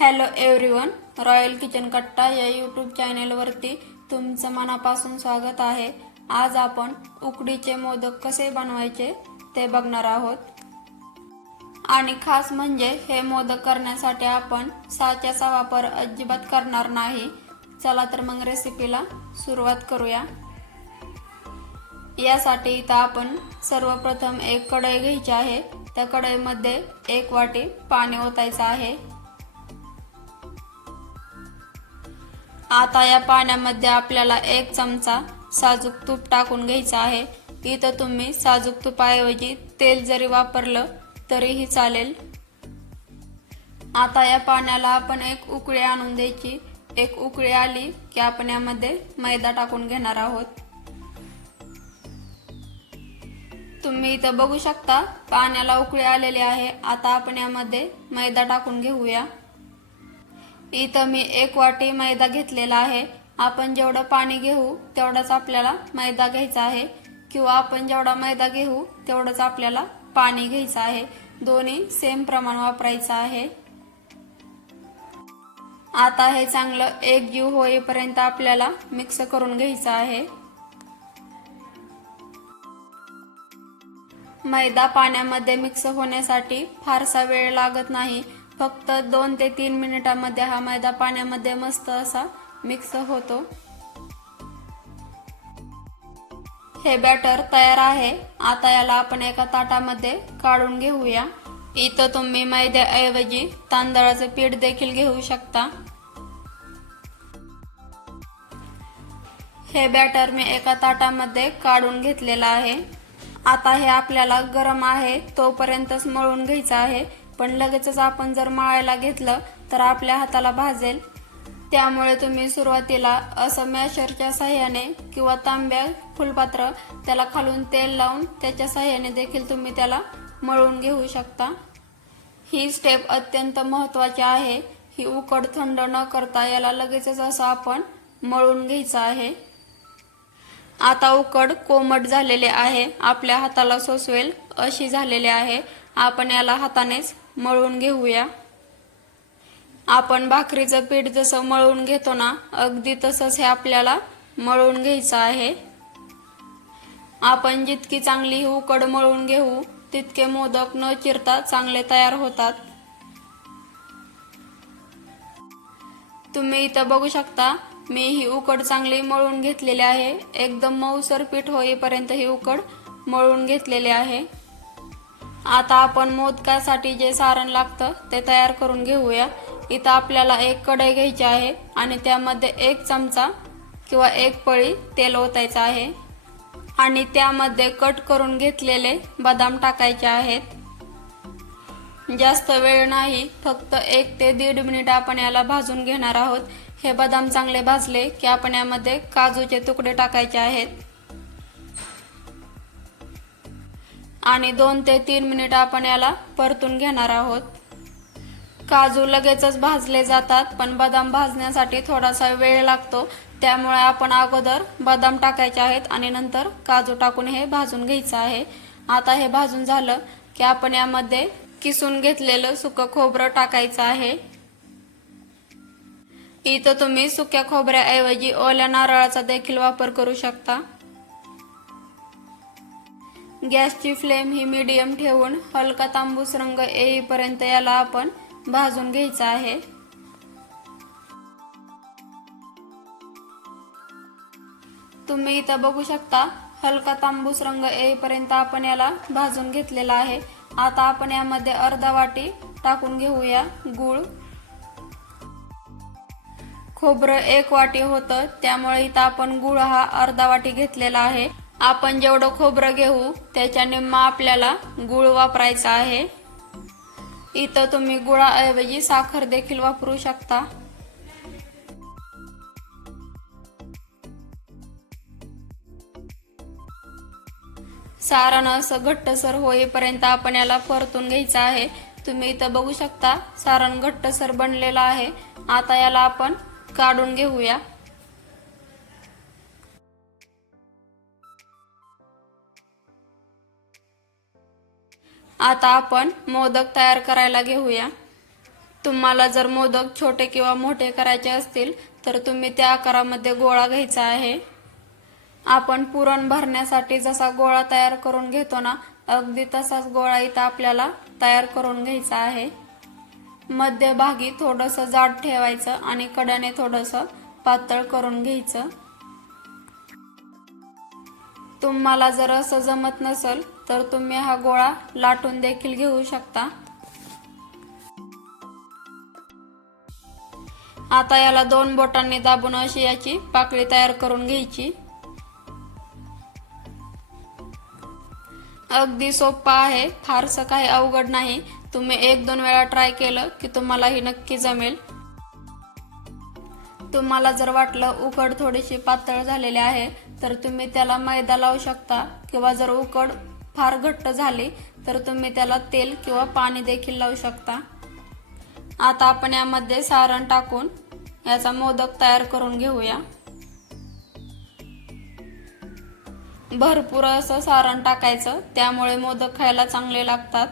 Hello everyone royal kitchen कट्टा या YouTube चॅनेलवरती तुमचं मनापासून स्वागत आहे. आज आपण उकडीचे मोदक कसे बनवायचे ते बघणार आहोत. आणि खास म्हणजे हे मोदक करण्यासाठी आपण साच्याचा वापर अजिबात करणार नाही. चला तर मग रेसिपीला सुरुवात करूया. यासाठी इथं आपण सर्वप्रथम एक कढई घ्यायची आहे. त्या कढईमध्ये एक वाटी पाणी ओतायचं आहे. आता या पाण्यामध्ये आपल्याला एक चमचा साजूक तूप टाकून घ्यायचं आहे. इथं तुम्ही साजूक तुपाऐवजी तेल जरी वापरलं तरीही चालेल. आता या पाण्याला आपण एक उकळी आणून द्यायची. एक उकळी आली की आपण यामध्ये मैदा टाकून घेणार आहोत. तुम्ही इथं बघू शकता पाण्याला उकळी आलेली आहे. आता आपण यामध्ये मैदा टाकून घेऊया. इथं मी एक वाटी मैदा घेतलेला आहे. आपण जेवढं पाणी घेऊ तेवढाच आपल्याला मैदा घ्यायचा आहे. किंवा आपण जेवढा मैदा घेऊ तेवढंच आपल्याला पाणी घ्यायचं आहे. दोन्ही सेम प्रमाण वापरायचं आहे. आता हे चांगलं एक जीव होईपर्यंत आपल्याला मिक्स करून घ्यायचं आहे. मैदा पाण्यामध्ये मिक्स होण्यासाठी फारसा वेळ लागत नाही. फक्त दोन ते तीन मिनिटांमध्ये हा मैदा पाण्यामध्ये मस्त असा मिक्स होतो. हे बॅटर तयार आहे. आता याला आपण एका ताटामध्ये काढून घेऊया. इथं तुम्ही मैद्याऐवजी तांदळाचे पीठ देखील घेऊ शकता. हे बॅटर मी एका ताटामध्ये काढून घेतलेलं आहे. आता हे आपल्याला गरम आहे तोपर्यंतच मळून घ्यायचं आहे. पण लगेचच आपण जर मळायला घेतलं तर आपल्या हाताला भाजेल. त्यामुळे तुम्ही सुरुवातीला असं मॅशरच्या साह्याने किंवा तांब्या फुलपात्र त्याला खालून तेल लावून त्याच्या साह्याने देखील तुम्ही त्याला मळून घेऊ शकता. ही स्टेप अत्यंत महत्वाची आहे. ही उकड थंड न करता याला लगेचच असं आपण मळून घ्यायचं आहे. आता उकड कोमट झालेले आहे. आपल्या हाताला सोसवेल अशी झालेली आहे. आपण याला हातानेच मळून घेऊया. आपण भाकरीचं पीठ जसं मळून घेतो ना अगदी तसंच हे आपल्याला मळून घ्यायचं आहे. आपण जितकी चांगली उकड मळून घेऊ तितके मोदक न चिरता चांगले तयार होतात. तुम्ही इथं बघू शकता मी ही उकड चांगली मळून घेतलेली आहे. एकदम मऊसर पीठ होईपर्यंत ही उकड मळून घेतलेली आहे. आता आपण मोदकासाठी जे सारण लागतं ते तयार करून घेऊया. इथं आपल्याला एक कढई घ्यायची आहे आणि त्यामध्ये एक चमचा किंवा एक पळी तेल ओतायचं आहे. आणि त्यामध्ये कट करून घेतलेले बदाम टाकायचे आहेत. जास्त वेळ नाही फक्त एक ते दीड मिनिट आपण याला भाजून घेणार आहोत. हे बदाम चांगले भाजले की आपण यामध्ये काजूचे तुकडे टाकायचे आहेत. आणि दोन ते तीन मिनिट आपण याला परतून घेणार आहोत. काजू लगेचच भाजले जातात पण बदाम भाजण्यासाठी थोडासा वेळ लागतो. त्यामुळे आपण अगोदर बदाम टाकायचे आहेत आणि नंतर काजू टाकून हे भाजून घ्यायचं आहे. आता हे भाजून झालं की आपण यामध्ये किसून घेतलेलं सुकं खोबरं टाकायचं आहे. इथं तुम्ही सुक्या खोबऱ्याऐवजी ओल्या नारळाचा देखील वापर करू शकता. गॅसची फ्लेम ही मीडियम ठेवून हलका तांबूस रंग येईपर्यंत याला आपण भाजून घ्यायचा आहे. तुम्ही इथं बघू शकता हलका तांबूस रंग येईपर्यंत आपण याला भाजून घेतलेला आहे. आता आपण यामध्ये अर्धा वाटी टाकून घेऊया गूळ. खोबरं एक वाटी होतं त्यामुळे इथं आपण गुळ हा अर्धा वाटी घेतलेला आहे. आपण जेवढं खोबरं घेऊ त्याच्या निम्मा आपल्याला गुळ वापरायचा आहे. इथं तुम्ही गुळाऐवजी साखर देखील वापरू शकता. सारण असं घट्टसर होईपर्यंत आपण याला परतून घ्यायचं आहे. तुम्ही इथं बघू शकता सारण घट्टसर बनलेलं आहे. आता याला आपण काढून घेऊया. आता आपण मोदक तयार करायला घेऊया. तुम्हाला जर मोदक छोटे किंवा मोठे करायचे असतील तर तुम्ही त्या आकारामध्ये गोळा घ्यायचा आहे. आपण पुरण भरण्यासाठी जसा गोळा तयार करून घेतो ना अगदी तसाच गोळा इथं आपल्याला तयार करून घ्यायचा आहे. मध्यभागी थोडंसं जाड ठेवायचं आणि कड्याने थोडंसं पातळ करून घ्यायचं. तुम्हाला जर असं जमत नसेल तर तुम्ही हा गोळा लाटून देखील घेऊ शकता. आता याला दोन बोटांनी दाबून अशी याची पाकळी तयार करून घ्यायची. अगदी सोपा आहे फारसं काही अवघड नाही. तुम्ही एक दोन वेळा ट्राय केलं की तुम्हाला ही नक्की जमेल. तुम्हाला जर वाटलं उकड थोडीशी पातळ झालेली आहे तर तुम्ही त्याला मैदा लावू शकता किंवा जर उकड फार घट्ट झाली तर तुम्ही त्याला तेल किंवा पाणी देखील लावू शकता. आता आपण यामध्ये सारण टाकून याचा मोदक तयार करून घेऊया. भरपूर असं सारण टाकायचं त्यामुळे मोदक खायला चांगले लागतात.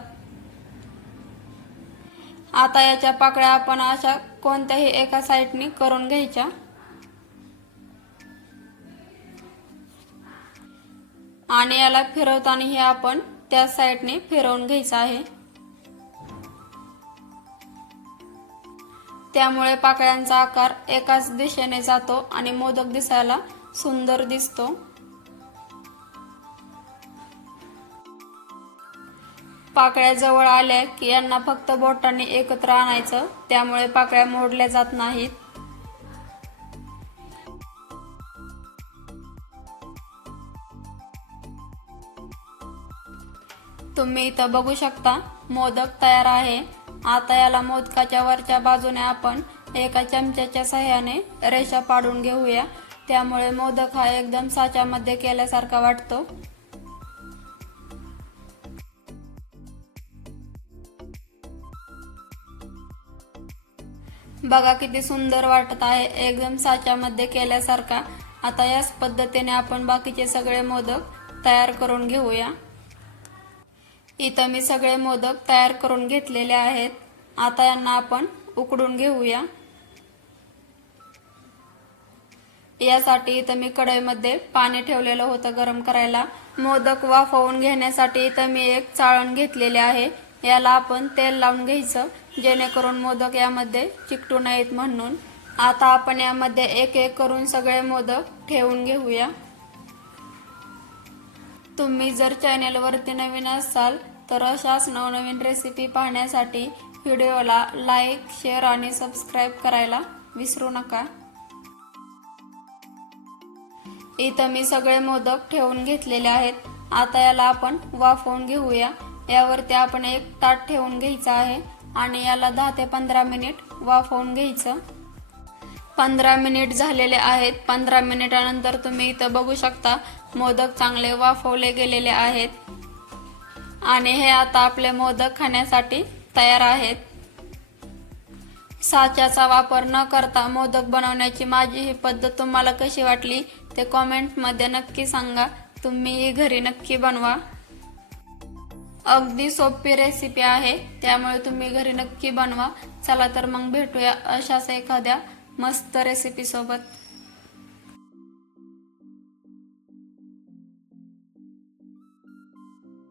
आता याच्या पाकळ्या आपण अशा कोणत्याही एका साईडनी करून घ्यायच्या. आणि याला फिरवतानाही आपण त्या साईडने फिरवून घ्यायचं आहे. त्यामुळे पाकळ्यांचा आकार एकाच दिशेने जातो आणि मोदक दिसायला सुंदर दिसतो. पाकळ्या जवळ आल्या की यांना फक्त बोटांनी एकत्र आणायचं त्यामुळे पाकळ्या मोडल्या जात नाहीत. तुम्ही इथं बघू शकता मोदक तयार आहे. आता याला मोदकाच्या वरच्या बाजूने आपण एका चमच्याच्या सहाय्याने रेषा पाडून घेऊया. त्यामुळे मोदक हा एकदम साच्यामध्ये केल्यासारखा वाटतो. बघा किती सुंदर वाटत आहे एकदम साच्यामध्ये केल्यासारखा. आता याच पद्धतीने आपण बाकीचे सगळे मोदक तयार करून घेऊया. इथं मी सगळे मोदक तयार करून घेतलेले आहेत. आता यांना आपण उकडून घेऊया. यासाठी इथं मी कढईमध्ये पाणी ठेवलेलं होतं गरम करायला. मोदक वाफवून घेण्यासाठी इथं मी एक चाळण घेतलेले आहे. याला आपण तेल लावून घ्यायचं जेणेकरून मोदक यामध्ये चिकटू नयेत म्हणून. आता आपण यामध्ये एक एक करून सगळे मोदक ठेवून घेऊया. तुम्ही जर चॅनेलवरती नवीन असाल तर अशाच नवनवीन रेसिपी पाहण्यासाठी व्हिडिओला लाईक शेअर आणि सबस्क्राईब करायला विसरू नका. इथं मी सगळे मोदक ठेवून घेतलेले आहेत. आता याला आपण वाफवून घेऊया. यावरती आपण एक ताट ठेवून घ्यायचं आहे आणि याला दहा ते पंधरा मिनिट वाफवून घ्यायचं. पंधरा मिनिट झालेले आहेत. पंधरा मिनिटानंतर तुम्ही इथं बघू शकता मोदक चांगले वाफवले गेलेले आहेत. आणि हे आता आपले मोदक खाण्यासाठी तयार आहेत. साच्याचा वापर न करता मोदक बनवण्याची माझी ही पद्धत तुम्हाला कशी वाटली ते कॉमेंटमध्ये नक्की सांगा. तुम्ही ही घरी नक्की बनवा. अगदी सोपी रेसिपी आहे त्यामुळे तुम्ही घरी नक्की बनवा. चला तर मग भेटूया अशाच एखाद्या मस्त रेसिपीसोबत